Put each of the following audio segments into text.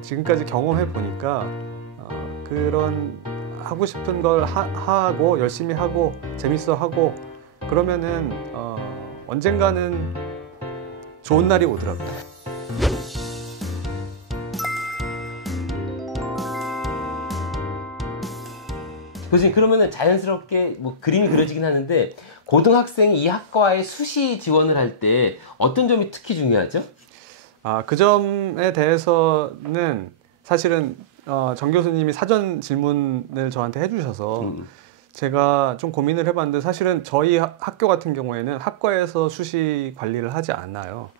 지금까지 경험해 보니까 그런 하고 싶은 걸 하고 열심히 하고 재밌어 하고 그러면은 언젠가는 좋은 날이 오더라고요. 교수님, 그러면은 자연스럽게 뭐 그림이 그려지긴 하는데 고등학생이 이 학과에 수시 지원을 할 때 어떤 점이 특히 중요하죠? 그 점에 대해서는 사실은 정 교수님이 사전 질문을 저한테 해주셔서 제가 좀 고민을 해봤는데 사실은 저희 학교 같은 경우에는 학과에서 수시 관리를 하지 않아요.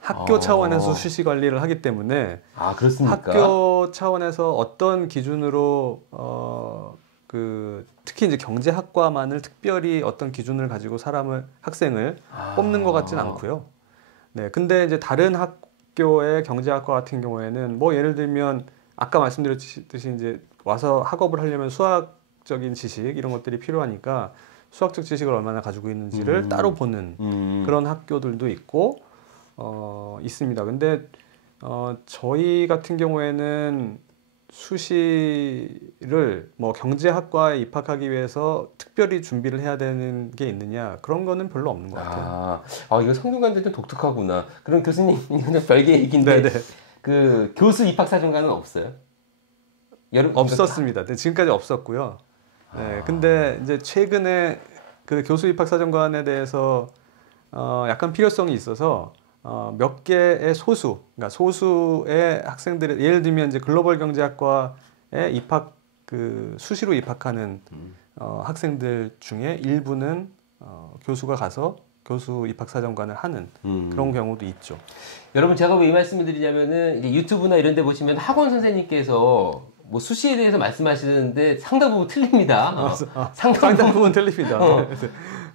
학교 차원에서 수시 관리를 하기 때문에 그렇습니까? 학교 차원에서 어떤 기준으로 특히 이제 경제학과만을 특별히 어떤 기준을 가지고 학생을 뽑는 것 같진 않고요. 네, 근데 이제 다른 학교의 경제학과 같은 경우에는 뭐 예를 들면 아까 말씀드렸듯이 이제 와서 학업을 하려면 수학적인 지식 이런 것들이 필요하니까 수학적 지식을 얼마나 가지고 있는지를 따로 보는 그런 학교들도 있고 있습니다. 근데 저희 같은 경우에는 수시를 뭐 경제학과에 입학하기 위해서 특별히 준비를 해야 되는 게 있느냐 그런 거는 별로 없는 것 같아요. 이거 성균관대 좀 독특하구나. 그럼 교수님 이건 별개 얘기인데 그 교수 입학사정관은 없어요? 없었습니다. 네, 지금까지 없었고요. 네, 근데 이제 최근에 그 교수 입학사정관에 대해서 약간 필요성이 있어서 몇 개의 그러니까 소수의 학생들의 예를 들면 이제 글로벌 경제학과에 수시로 입학하는 학생들 중에 일부는 교수가 가서 교수 입학사정관을 하는 그런 경우도 있죠. 여러분, 제가 왜 이 말씀을 드리냐면은 이제 유튜브나 이런 데 보시면 학원 선생님께서 뭐 수시에 대해서 말씀하시는데 상당 부분 틀립니다. 상당 부분 틀립니다.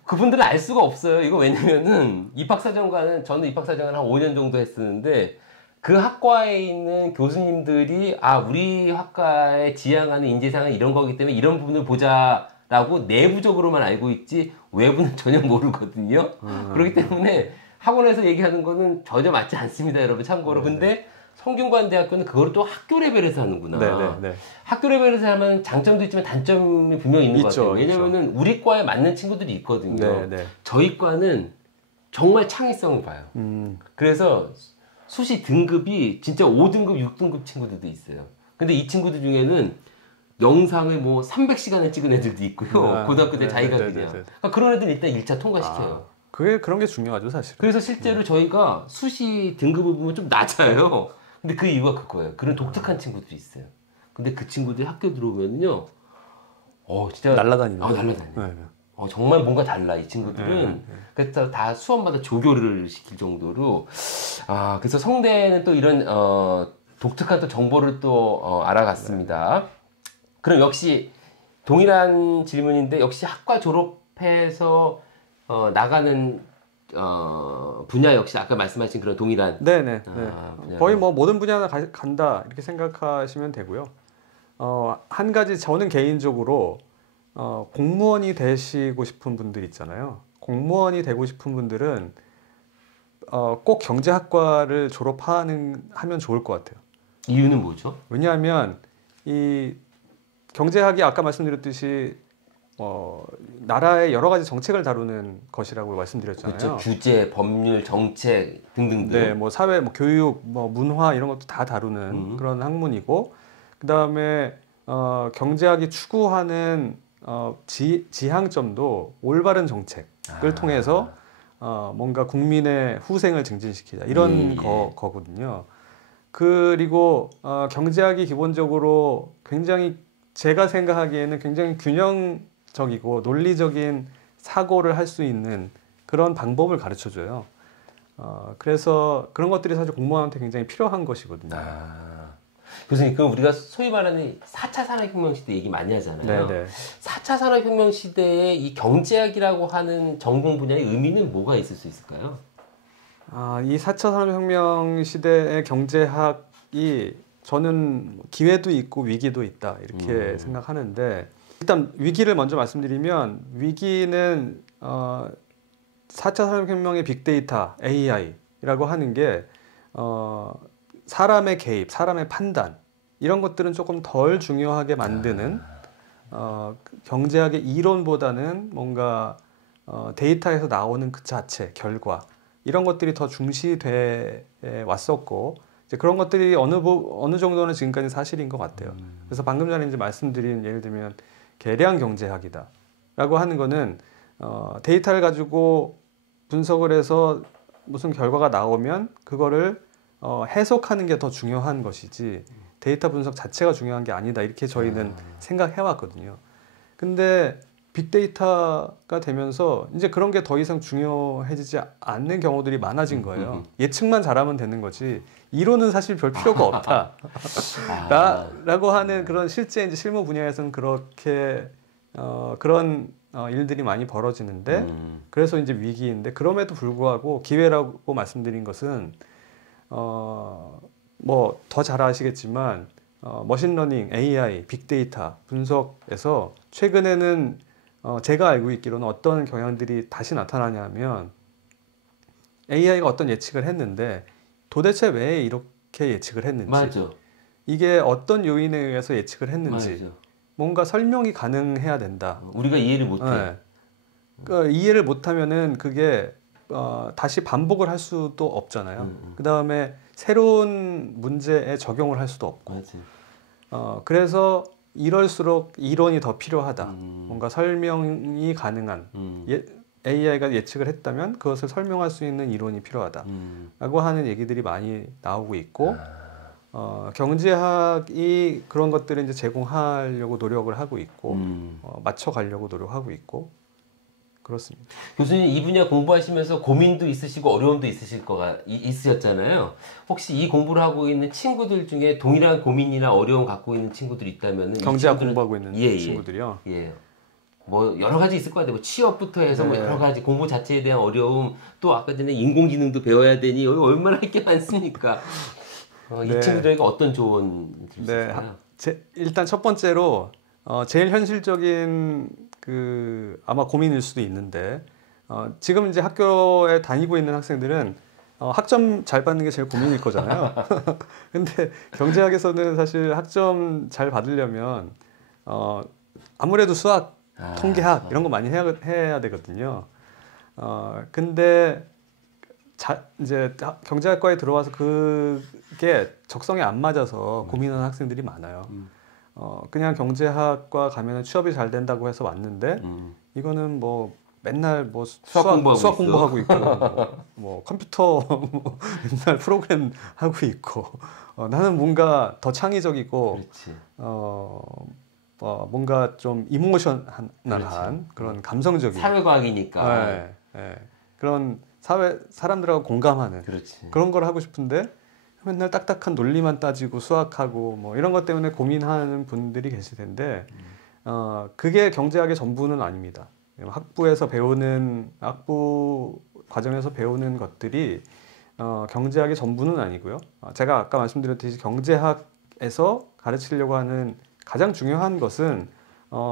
그분들은 알 수가 없어요. 이거 왜냐면은 저는 입학사정관을 한 5년 정도 했었는데 그 학과에 있는 교수님들이 우리 학과에 지향하는 인재상은 이런 거기 때문에 이런 부분을 보자라고 내부적으로만 알고 있지 외부는 전혀 모르거든요. 그렇기 때문에 학원에서 얘기하는 거는 전혀 맞지 않습니다, 여러분. 참고로. 근데 성균관대학교는 그걸 또 학교 레벨에서 하는구나. 학교 레벨에서 하면 장점도 있지만 단점이 분명히 있는 것 같아요. 왜냐면은 우리 과에 맞는 친구들이 있거든요. 저희 과는 정말 창의성을 봐요. 그래서 수시 등급이 진짜 5등급, 6등급 친구들도 있어요. 근데 이 친구들 중에는 영상을 뭐 300시간을 찍은 애들도 있고요. 고등학교 때 자기가 그냥. 그러니까 그런 애들 일단 1차 통과시켜요. 그런 게 중요하죠, 사실. 그래서 실제로 저희가 수시 등급을 보면 좀 낮아요. 근데 그 이유가 그거예요. 그런 독특한 친구들이 있어요. 근데 그 친구들이 학교 들어오면요, 진짜 날라다닙니다. 날라다녀요. 정말 뭔가 달라, 이 친구들은. 그래서 다 수업마다 조교를 시킬 정도로. 그래서 성대는 또 이런 독특한 또 정보를 또 알아갔습니다. 그럼 역시 동일한 질문인데 역시 학과 졸업해서 나가는 분야 역시 아까 말씀하신 그런 동일한. 거의 뭐 모든 분야나 간다 이렇게 생각하시면 되고요. 한 가지 저는 개인적으로 공무원이 되시고 싶은 분들 있잖아요. 공무원이 되고 싶은 분들은 꼭 경제학과를 하면 좋을 것 같아요. 이유는 뭐죠? 왜냐하면 이 경제학이 아까 말씀드렸듯이 나라의 여러 가지 정책을 다루는 것이라고 말씀드렸잖아요. 그렇죠. 규제, 법률, 정책 등등등. 네, 뭐 사회, 뭐 교육, 뭐 문화 이런 것도 다 다루는 그런 학문이고, 그 다음에 경제학이 추구하는 지향점도 올바른 정책을 통해서 뭔가 국민의 후생을 증진시키자 이런 거거든요. 그리고 경제학이 기본적으로 굉장히 제가 생각하기에는 굉장히 균형적이고 논리적인 사고를 할 수 있는 그런 방법을 가르쳐줘요. 그래서 그런 것들이 사실 공무원한테 굉장히 필요한 것이거든요. 교수님, 그럼 우리가 소위 말하는 4차 산업혁명 시대 얘기 많이 하잖아요. 4차 산업혁명 시대에 이 경제학이라고 하는 전공 분야의 의미는 뭐가 있을 수 있을까요? 이 4차 산업혁명 시대의 경제학이 저는 기회도 있고 위기도 있다 이렇게 생각하는데, 일단 위기를 먼저 말씀드리면 위기는 4차 산업혁명의 빅데이터, AI라고 하는 게 사람의 개입, 사람의 판단 이런 것들은 조금 덜 중요하게 만드는 경제학의 이론보다는 뭔가 데이터에서 나오는 그 자체, 결과 이런 것들이 더 중시돼 왔었고 이제 그런 것들이 어느 정도는 지금까지 사실인 것 같아요. 그래서 방금 전에 이제 말씀드린 예를 들면 계량 경제학이다라고 하는 거는 데이터를 가지고 분석을 해서 무슨 결과가 나오면 그거를 해석하는 게 더 중요한 것이지 데이터 분석 자체가 중요한 게 아니다 이렇게 저희는 생각해 왔거든요. 근데 빅데이터가 되면서 이제 그런 게 더 이상 중요해지지 않는 경우들이 많아진 거예요. 예측만 잘하면 되는 거지 이론은 사실 별 필요가 없다 라고 하는 그런 실제 이제 실무 분야에서는 그렇게 그런 일들이 많이 벌어지는데 그래서 이제 위기인데 그럼에도 불구하고 기회라고 말씀드린 것은 뭐 더 잘 아시겠지만 머신러닝, AI, 빅데이터 분석에서 최근에는 제가 알고 있기로는 어떤 경향들이 다시 나타나냐면 AI가 어떤 예측을 했는데 도대체 왜 이렇게 예측을 했는지 맞아. 이게 어떤 요인에 의해서 예측을 했는지 맞아. 뭔가 설명이 가능해야 된다. 우리가 이해를 못해. 네. 그러니까 이해를 못하면은 그게 다시 반복을 할 수도 없잖아요. 그 다음에 새로운 문제에 적용을 할 수도 없고. 맞아. 그래서 이럴수록 이론이 더 필요하다. 뭔가 설명이 가능한 AI가 예측을 했다면 그것을 설명할 수 있는 이론이 필요하다. 라고 하는 얘기들이 많이 나오고 있고 경제학이 그런 것들을 이제 제공하려고 노력을 하고 있고 맞춰가려고 노력하고 있고 그렇습니다. 교수님 이 분야 공부하시면서 고민도 있으시고 어려움도 있으셨잖아요. 혹시 이 공부를 하고 있는 친구들 중에 동일한 고민이나 어려움 갖고 있는 친구들이 있다면 경제학 공부하고 있는 예. 친구들이요? 예. 뭐 여러 가지 있을 것 같아요. 뭐 취업부터 해서 뭐 여러 가지 공부 자체에 대한 어려움 또 아까 전에 인공지능도 배워야 되니 여기 얼마나 할 게 많습니까? 이 친구들에게 어떤 조언 드리실까요? 일단 첫 번째로 제일 현실적인 아마 고민일 수도 있는데 지금 이제 학교에 다니고 있는 학생들은 학점 잘 받는 게 제일 고민일 거잖아요. 근데 경제학에서는 사실 학점 잘 받으려면 아무래도 수학, 통계학 이런 거 많이 해야 되거든요. 근데 이제 경제학과에 들어와서 그게 적성에 안 맞아서 고민하는 학생들이 많아요. 그냥 경제학과 가면 취업이 잘 된다고 해서 왔는데 이거는 뭐 맨날 뭐 수학 공부하고 있고 뭐 컴퓨터 맨날 프로그램 하고 있고 나는 뭔가 더 창의적이고 뭔가 좀 이모셔널한 그런 감성적인 사회과학이니까 그런 사람들하고 공감하는 그런 걸 하고 싶은데 맨날 딱딱한 논리만 따지고 수학하고 뭐 이런 것 때문에 고민하는 분들이 계실 텐데 그게 경제학의 전부는 아닙니다. 학부 과정에서 배우는 것들이 경제학의 전부는 아니고요. 제가 아까 말씀드렸듯이 경제학에서 가르치려고 하는 가장 중요한 것은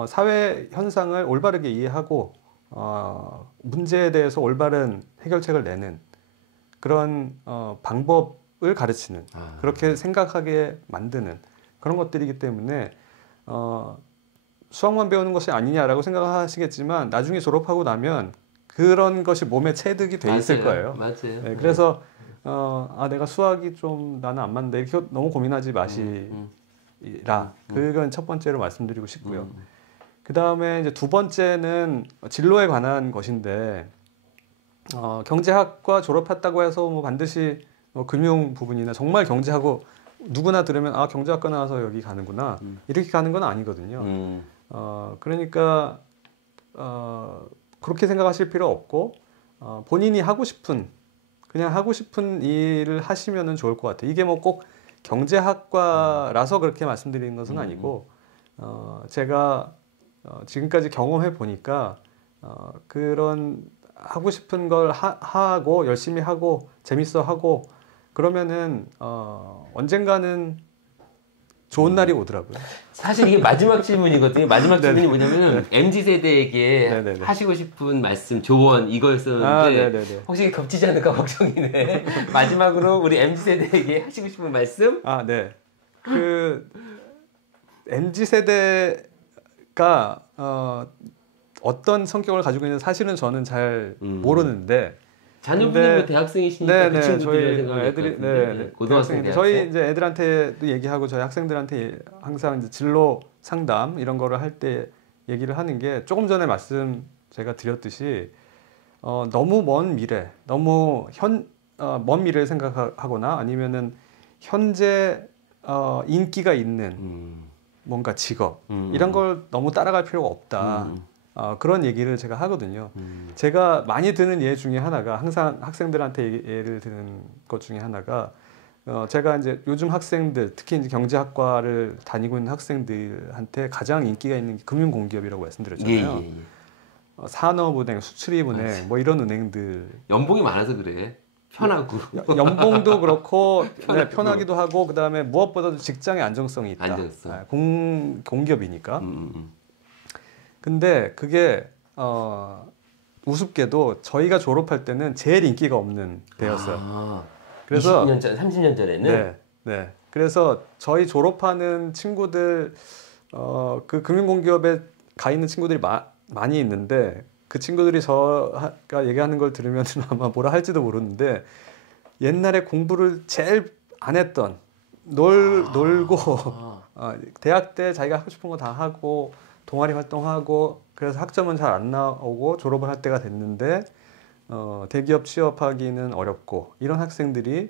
사회 현상을 올바르게 이해하고 문제에 대해서 올바른 해결책을 내는 그런 방법을 가르치는 그렇게 생각하게 만드는 그런 것들이기 때문에 수학만 배우는 것이 아니냐라고 생각하시겠지만 나중에 졸업하고 나면 그런 것이 몸에 체득이 돼 있을 거예요. 맞아요. 네, 그래서 내가 수학이 좀 나는 안 맞는데 이렇게 너무 고민하지 마시라. 그건 첫 번째로 말씀드리고 싶고요. 그 다음에 이제 두 번째는 진로에 관한 것인데 경제학과 졸업했다고 해서 뭐 반드시 금융 부분이나 정말 경제하고 누구나 들으면 경제학과 나와서 여기 가는구나 이렇게 가는 건 아니거든요. 그러니까 그렇게 생각하실 필요 없고 본인이 그냥 하고 싶은 일을 하시면은 좋을 것 같아요. 이게 뭐 꼭 경제학과라서 그렇게 말씀드리는 것은 아니고 제가 지금까지 경험해 보니까 그런 하고 싶은 걸 하고 열심히 하고 재밌어 하고 그러면은 언젠가는 좋은 날이 오더라고요. 사실 이게 마지막 질문이거든요. 마지막 질문이 뭐냐면 MZ세대에게 네네네. 하시고 싶은 말씀, 조언 이거였었는데 혹시 겹치지 않을까 걱정이네. 마지막으로 우리 MZ세대에게 하시고 싶은 말씀? 아, 네. 그 MZ세대가 어떤 성격을 가지고 있는지 사실은 저는 잘 모르는데 자녀분이 뭐 대학생이시니까 그 친구들이라 생각을 애들이 고등학생, 대학생. 저희 이제 애들한테도 얘기하고 저희 학생들한테 항상 이제 진로 상담 이런 거를 할 때 얘기를 하는 게 조금 전에 말씀 제가 드렸듯이 너무 먼 미래, 너무 먼 미래를 생각하거나 아니면은 현재 인기가 있는 뭔가 직업 이런 걸 너무 따라갈 필요가 없다. 그런 얘기를 제가 하거든요. 제가 많이 드는 예 중에 하나가 항상 학생들한테 예를 드는 것 중에 하나가 제가 이제 요즘 학생들 특히 이제 경제학과를 다니고 있는 학생들한테 가장 인기가 있는 게 금융공기업이라고 말씀드렸잖아요. 예. 산업은행, 수출입은행 뭐 이런 은행들 연봉이 많아서 그래. 편하고 연봉도 그렇고 편하기도 하고 그다음에 무엇보다도 직장의 안정성이 있다. 안정성. 공기업이니까. 근데 그게 우습게도 저희가 졸업할 때는 제일 인기가 없는 배였어요. 그래서 20년 전, 30년 전에는 네. 그래서 저희 졸업하는 친구들 그 금융공기업에 가 있는 친구들이 많이 있는데 그 친구들이 저가 얘기하는 걸 들으면 아마 뭐라 할지도 모르는데 옛날에 공부를 제일 안 했던 놀고 대학 때 자기가 하고 싶은 거 다 하고 동아리 활동하고 그래서 학점은 잘 안 나오고 졸업을 할 때가 됐는데 대기업 취업하기는 어렵고 이런 학생들이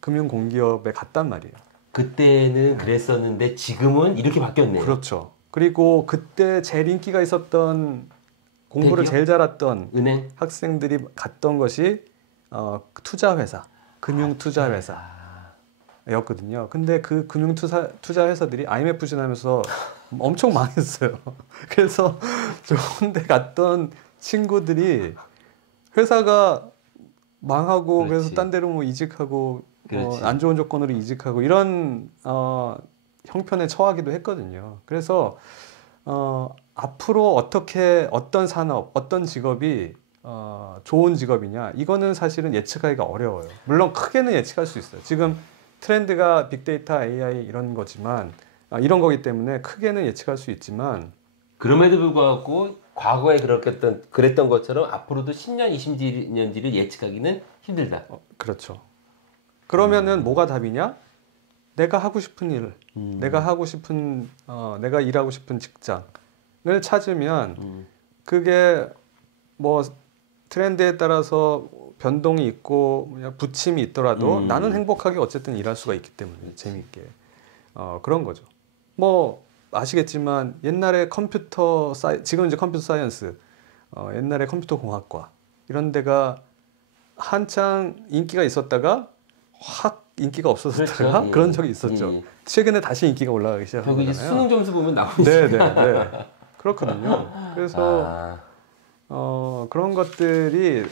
금융공기업에 갔단 말이에요. 그때는 그랬었는데 지금은 이렇게 바뀌었네요. 그렇죠. 그리고 그때 제일 인기가 있었던 공부를 제일 잘했던 은행 학생들이 갔던 것이 투자회사, 금융투자회사였거든요. 근데 그 금융투자회사들이 IMF 지나면서 엄청 망했어요. 그래서 좋은 데 갔던 친구들이 회사가 망하고 그렇지. 그래서 딴 데로 뭐 이직하고 안 좋은 조건으로 이직하고 이런 형편에 처하기도 했거든요. 그래서 앞으로 어떤 산업, 어떤 직업이 좋은 직업이냐 이거는 사실은 예측하기가 어려워요. 물론 크게는 예측할 수 있어요. 지금 트렌드가 빅데이터, AI 이런 거지만 이런 거기 때문에 크게는 예측할 수 있지만 그럼에도 불구하고 과거에 그랬던 것처럼 앞으로도 10년, 20년 뒤를 예측하기는 힘들다. 그렇죠. 그러면은 뭐가 답이냐? 내가 하고 싶은 일, 내가 하고 싶은 내가 일하고 싶은 직장을 찾으면 그게 뭐 트렌드에 따라서 변동이 있고 부침이 있더라도 나는 행복하게 어쨌든 일할 수가 있기 때문에 재미있게 그런 거죠. 뭐 아시겠지만 옛날에 지금 이제 컴퓨터 사이언스, 옛날에 컴퓨터 공학과 이런 데가 한창 인기가 있었다가 확 인기가 없어졌다가 그렇죠. 그런 적이 있었죠. 최근에 다시 인기가 올라가기 시작한 저기 거잖아요. 수능 점수 보면 나오죠. 네. 그렇거든요. 그래서 그런 것들이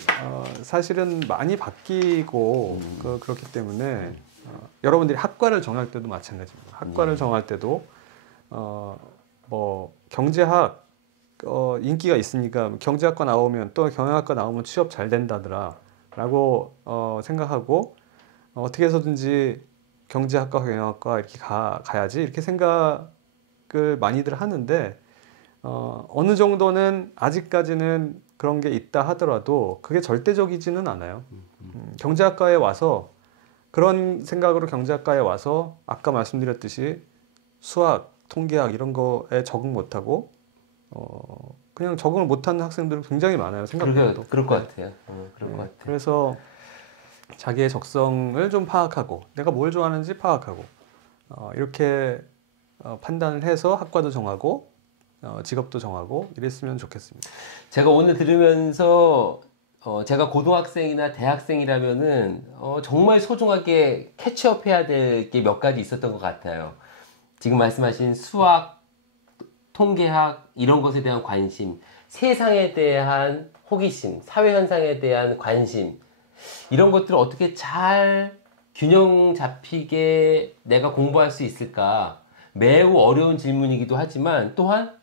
사실은 많이 바뀌고 그렇기 때문에 여러분들이 학과를 정할 때도 마찬가지입니다. 학과를 정할 때도 뭐 경제학 인기가 있으니까 경제학과 나오면 또 경영학과 나오면 취업 잘 된다더라라고 생각하고 어떻게 해서든지 경제학과, 경영학과 이렇게 가야지 이렇게 생각을 많이들 하는데 어느 정도는 아직까지는 그런 게 있다 하더라도 그게 절대적이지는 않아요. 경제학과에 와서 그런 생각으로 경제학과에 와서 아까 말씀드렸듯이 수학, 통계학 이런 거에 적응 못하고 그냥 적응을 못하는 학생들은 굉장히 많아요. 생각보다. 그럴 것 같아요. 그럴 것 같아요. 그래서 자기의 적성을 좀 파악하고 내가 뭘 좋아하는지 파악하고 이렇게 판단을 해서 학과도 정하고 직업도 정하고 이랬으면 좋겠습니다. 제가 오늘 들으면서 제가 고등학생이나 대학생이라면은 정말 소중하게 캐치업해야 될 게 몇 가지 있었던 것 같아요. 지금 말씀하신 수학, 통계학 이런 것에 대한 관심, 세상에 대한 호기심, 사회 현상에 대한 관심 이런 것들을 어떻게 잘 균형 잡히게 내가 공부할 수 있을까? 매우 어려운 질문이기도 하지만 또한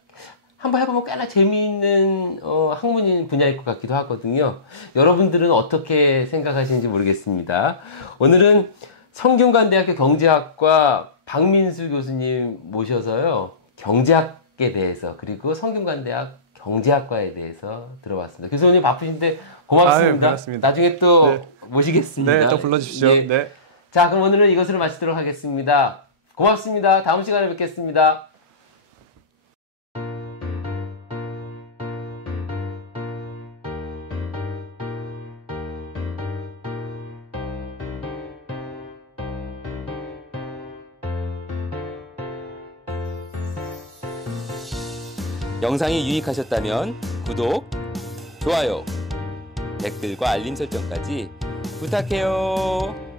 한번 해보면 꽤나 재미있는 학문인 분야일 것 같기도 하거든요. 여러분들은 어떻게 생각하시는지 모르겠습니다. 오늘은 성균관대학교 경제학과 박민수 교수님 모셔서요. 경제학에 대해서 그리고 성균관대학 경제학과에 대해서 들어봤습니다. 교수님 바쁘신데 고맙습니다. 아유, 고맙습니다. 나중에 또 네. 모시겠습니다. 네, 또 불러주십시오. 예. 네. 자, 그럼 오늘은 이것으로 마치도록 하겠습니다. 고맙습니다. 다음 시간에 뵙겠습니다. 영상이 유익하셨다면 구독, 좋아요, 댓글과 알림 설정까지 부탁해요.